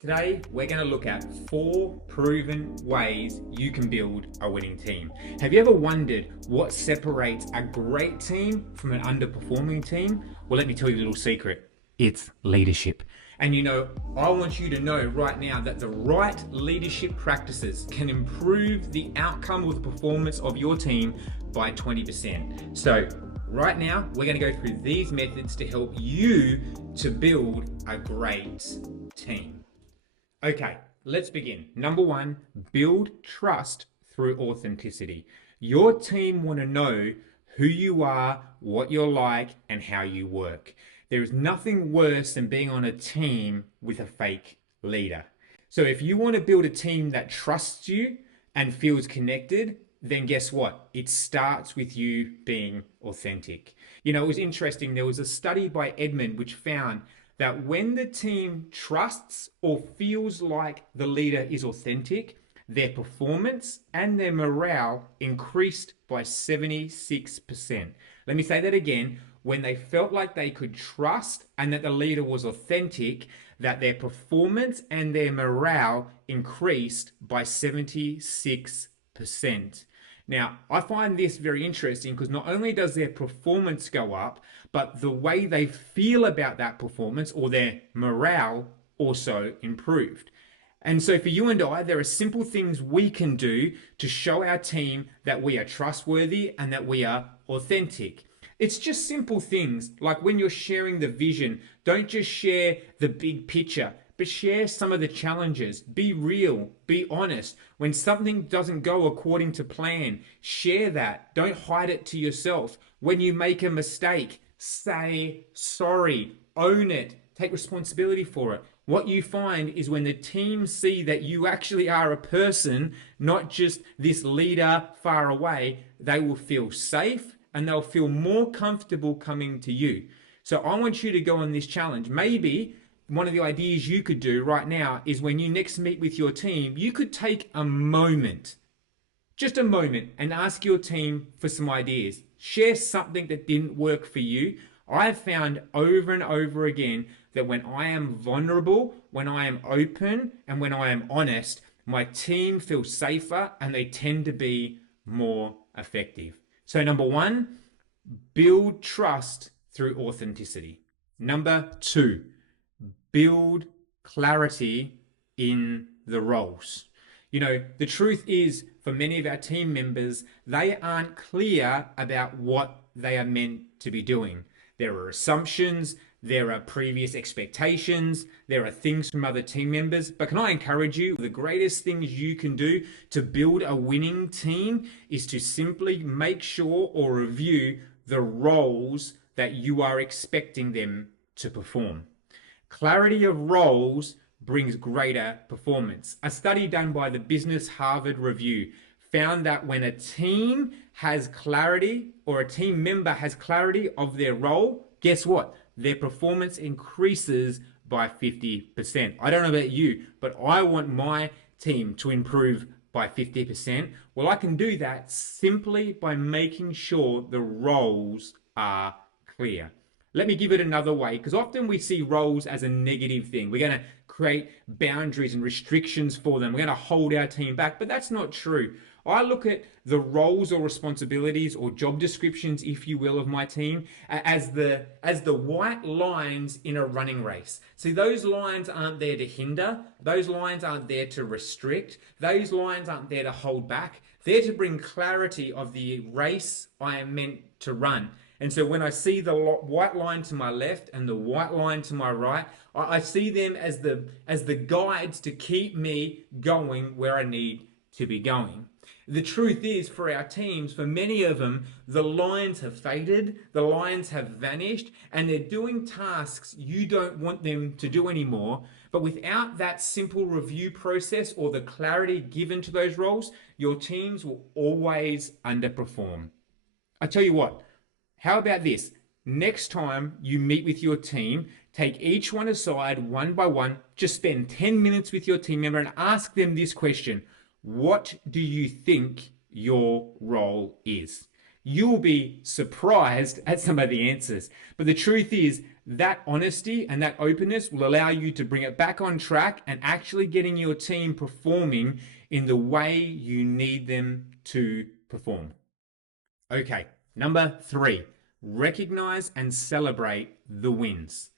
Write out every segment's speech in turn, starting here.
Today, we're going to look at 4 proven ways you can build a winning team. Have you ever wondered what separates a great team from an underperforming team? Well, let me tell you a little secret. It's leadership. And I want you to know right now that the right leadership practices can improve the outcome or the performance of your team by 20%. So, right now, we're going to go through these methods to help you to build a great team. Okay, let's begin. Number 1, build trust through authenticity. Your team want to know who you are, what you're like, and how you work. There is nothing worse than being on a team with a fake leader. So if you want to build a team that trusts you and feels connected, then guess what? It starts with you being authentic. It was interesting. There was a study by Edmund which found that when the team trusts or feels like the leader is authentic, their performance and their morale increased by 76%. Let me say that again. When they felt like they could trust and that the leader was authentic, that their performance and their morale increased by 76%. Now, I find this very interesting because not only does their performance go up, but the way they feel about that performance or their morale also improved. And so for you and I, there are simple things we can do to show our team that we are trustworthy and that we are authentic. It's just simple things like when you're sharing the vision, don't just share the big picture, but share some of the challenges. Be real, be honest. When something doesn't go according to plan, share that. Don't hide it to yourself. When you make a mistake, say sorry, own it, take responsibility for it. What you find is when the team see that you actually are a person, not just this leader far away, they will feel safe and they'll feel more comfortable coming to you. So I want you to go on this challenge. Maybe one of the ideas you could do right now is when you next meet with your team, you could take a moment, just a moment, and ask your team for some ideas. Share something that didn't work for you. I've found over and over again that when I am vulnerable, when I am open, and when I am honest, my team feels safer and they tend to be more effective. So number 1, build trust through authenticity. Number 2, build clarity in the roles. The truth is, for many of our team members, they aren't clear about what they are meant to be doing. There are assumptions, there are previous expectations, there are things from other team members. But can I encourage you, the greatest things you can do to build a winning team is to simply make sure or review the roles that you are expecting them to perform. Clarity of roles brings greater performance. A study done by the Business Harvard Review found that when a team has clarity or a team member has clarity of their role, guess what? Their performance increases by 50%. I don't know about you, but I want my team to improve by 50%. Well, I can do that simply by making sure the roles are clear. Let me give it another way, because often we see roles as a negative thing. We're going to create boundaries and restrictions for them. We're going to hold our team back, but that's not true. I look at the roles or responsibilities or job descriptions, if you will, of my team as the white lines in a running race. See, those lines aren't there to hinder. Those lines aren't there to restrict. Those lines aren't there to hold back. They're to bring clarity of the race I am meant to run. And so when I see the white line to my left and the white line to my right, I see them as the guides to keep me going where I need to be going. The truth is, for our teams, for many of them, the lines have faded, the lines have vanished, and they're doing tasks you don't want them to do anymore. But without that simple review process or the clarity given to those roles, your teams will always underperform. I tell you what, how about this? Next time you meet with your team, take each one aside one by one, just spend 10 minutes with your team member and ask them this question. What do you think your role is? You'll be surprised at some of the answers. But the truth is, That honesty and that openness will allow you to bring it back on track and actually getting your team performing in the way you need them to perform. Okay, number 3, recognize and celebrate the wins.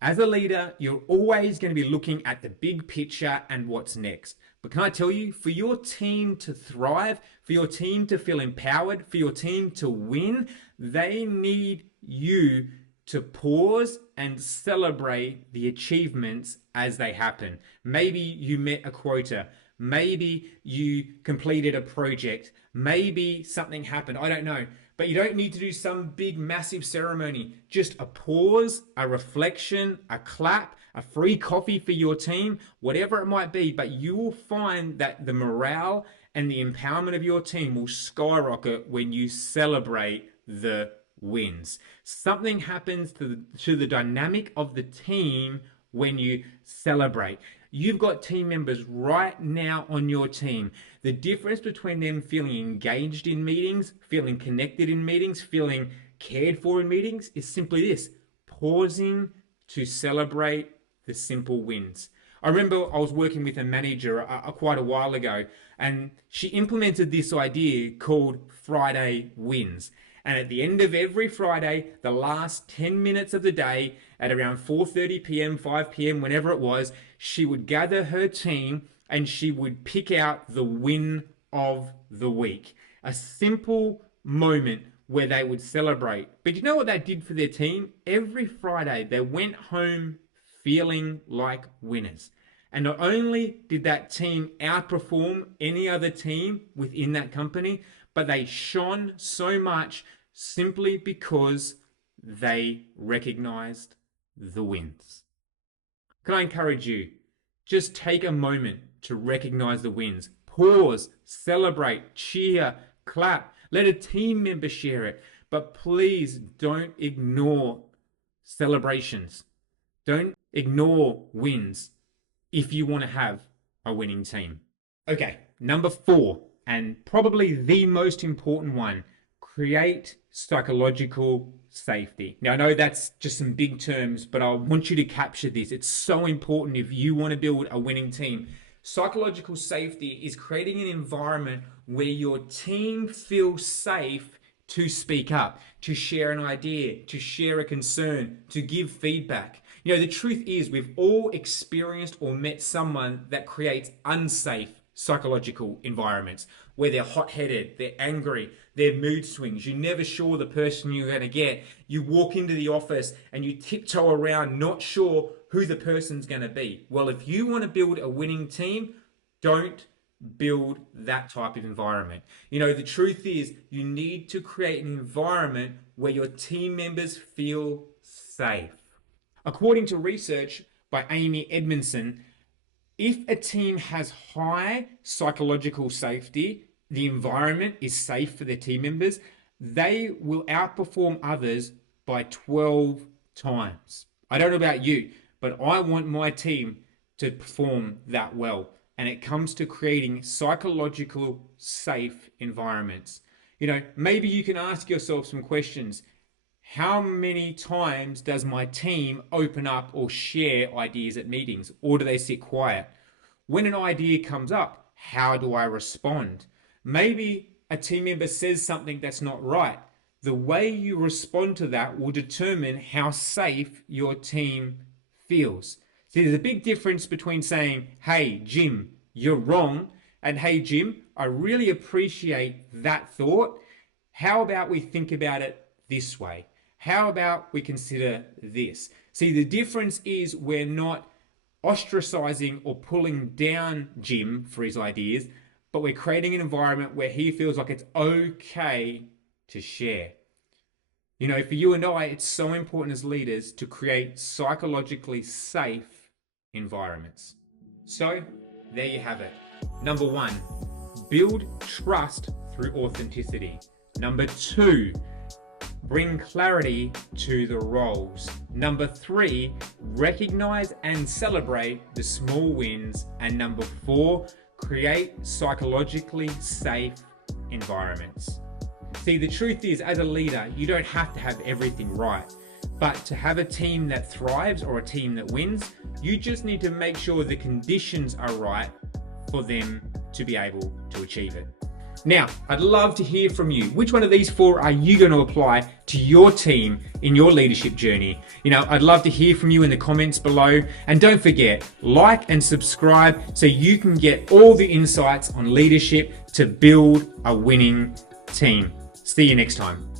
As a leader, you're always going to be looking at the big picture and what's next. But can I tell you, for your team to thrive, for your team to feel empowered, for your team to win, they need you to pause and celebrate the achievements as they happen. Maybe you met a quota. Maybe you completed a project. Maybe something happened. I don't know. But you don't need to do some big, massive ceremony. Just a pause, a reflection, a clap, a free coffee for your team, whatever it might be. But you will find that the morale and the empowerment of your team will skyrocket when you celebrate the wins. Something happens to the dynamic of the team when you celebrate. You've got team members right now on your team. The difference between them feeling engaged in meetings, feeling connected in meetings, feeling cared for in meetings is simply this: pausing to celebrate the simple wins. I remember I was working with a manager quite a while ago, and she implemented this idea called Friday Wins. And at the end of every Friday, the last 10 minutes of the day, at around 4:30 p.m., 5 p.m., whenever it was, she would gather her team and she would pick out the win of the week. A simple moment where they would celebrate. But you know what that did for their team? Every Friday, they went home feeling like winners. And not only did that team outperform any other team within that company, but they shone so much simply because they recognized the wins. Can I encourage you? Just take a moment to recognize the wins. Pause, celebrate, cheer, clap. Let a team member share it. But please don't ignore celebrations. Don't ignore wins if you want to have a winning team. Okay, number 4, and probably the most important one, create psychological safety. Now, I know that's just some big terms, but I want you to capture this. It's so important if you want to build a winning team. Psychological safety is creating an environment where your team feels safe to speak up, to share an idea, to share a concern, to give feedback. You know, the truth is we've all experienced or met someone that creates unsafe psychological environments where they're hot-headed, they're angry, they're mood swings. You're never sure the person you're going to get. You walk into the office and you tiptoe around not sure who the person's going to be. Well, if you want to build a winning team, don't build that type of environment. You know, the truth is you need to create an environment where your team members feel safe. According to research by Amy Edmondson, if a team has high psychological safety, the environment is safe for their team members, they will outperform others by 12 times. I don't know about you, but I want my team to perform that well. And it comes to creating psychological safe environments. You know, maybe you can ask yourself some questions. How many times does my team open up or share ideas at meetings, or do they sit quiet? When an idea comes up, how do I respond? Maybe a team member says something that's not right. The way you respond to that will determine how safe your team feels. See, there's a big difference between saying, "Hey, Jim, you're wrong," and "Hey, Jim, I really appreciate that thought. How about we think about it this way? How about we consider this?" See, the difference is we're not ostracizing or pulling down Jim for his ideas, but we're creating an environment where he feels like it's okay to share. You know, for you and I, it's so important as leaders to create psychologically safe environments. So, there you have it. Number 1, build trust through authenticity. Number 2, bring clarity to the roles. Number 3, recognize and celebrate the small wins. And number 4, create psychologically safe environments. See, the truth is, as a leader, you don't have to have everything right. But to have a team that thrives or a team that wins, you just need to make sure the conditions are right for them to be able to achieve it. Now, I'd love to hear from you. Which one of these 4 are you going to apply to your team in your leadership journey? I'd love to hear from you in the comments below. And don't forget, like and subscribe so you can get all the insights on leadership to build a winning team. See you next time.